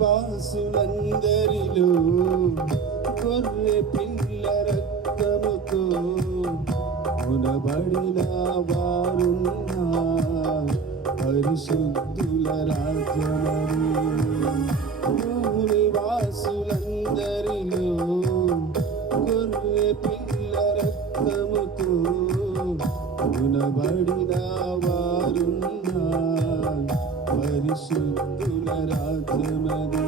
నివాసులందరిలో గొర్రె పిల్ల రక్తముతో కొనబడిన వారున్నా పరిశుద్ధుల రాజ్యమని. నివాసులందరిలో గొర్రె పిల్ల రక్తముతో కొనబడిన వారున్నా పరిశుద్ధుల రాజ్యమది.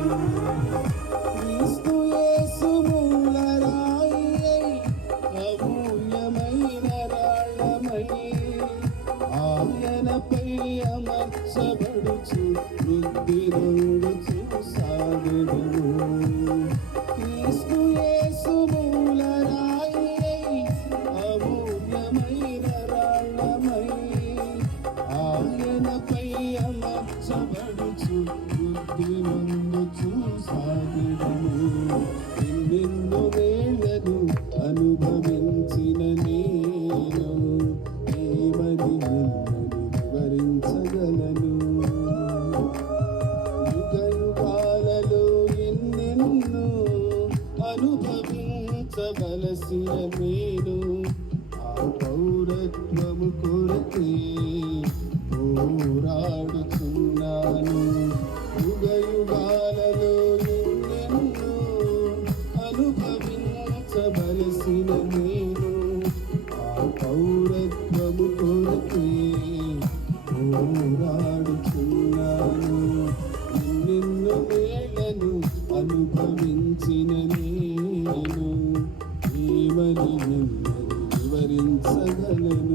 క్రీస్తు యేసు మూల రాయి అమూల్యమైన రాళ్ళమై ఆయనపై అమర్చబడుచు వృద్ధి నొందుచు సాగెదము. క్రీస్తు యేసు మూల రాయి అమూల్యమైన రాళ్ళమై ఆయనపై అమర్చబడుచు వృద్ధి నొందుచు సాగెదము. ఎన్నెన్నో వేళను అనుభవించిన నేను ఏమని వివరించగలను. యుగ యుగాలలో ఎన్నెన్నో అనుభవించవలసిన నేను ఆ పౌరత్వము కొరకే పోరాడుతున్నాను. యుగ యుగాలలో ఎన్నెన్నో అనుభవించవలసిన నేను ఆ పౌరత్వము కొరకే పోరాడుతున్నాను. ఎన్నెన్నో వేళను అనుభవించిన నేను ఏమని వివరించగలను.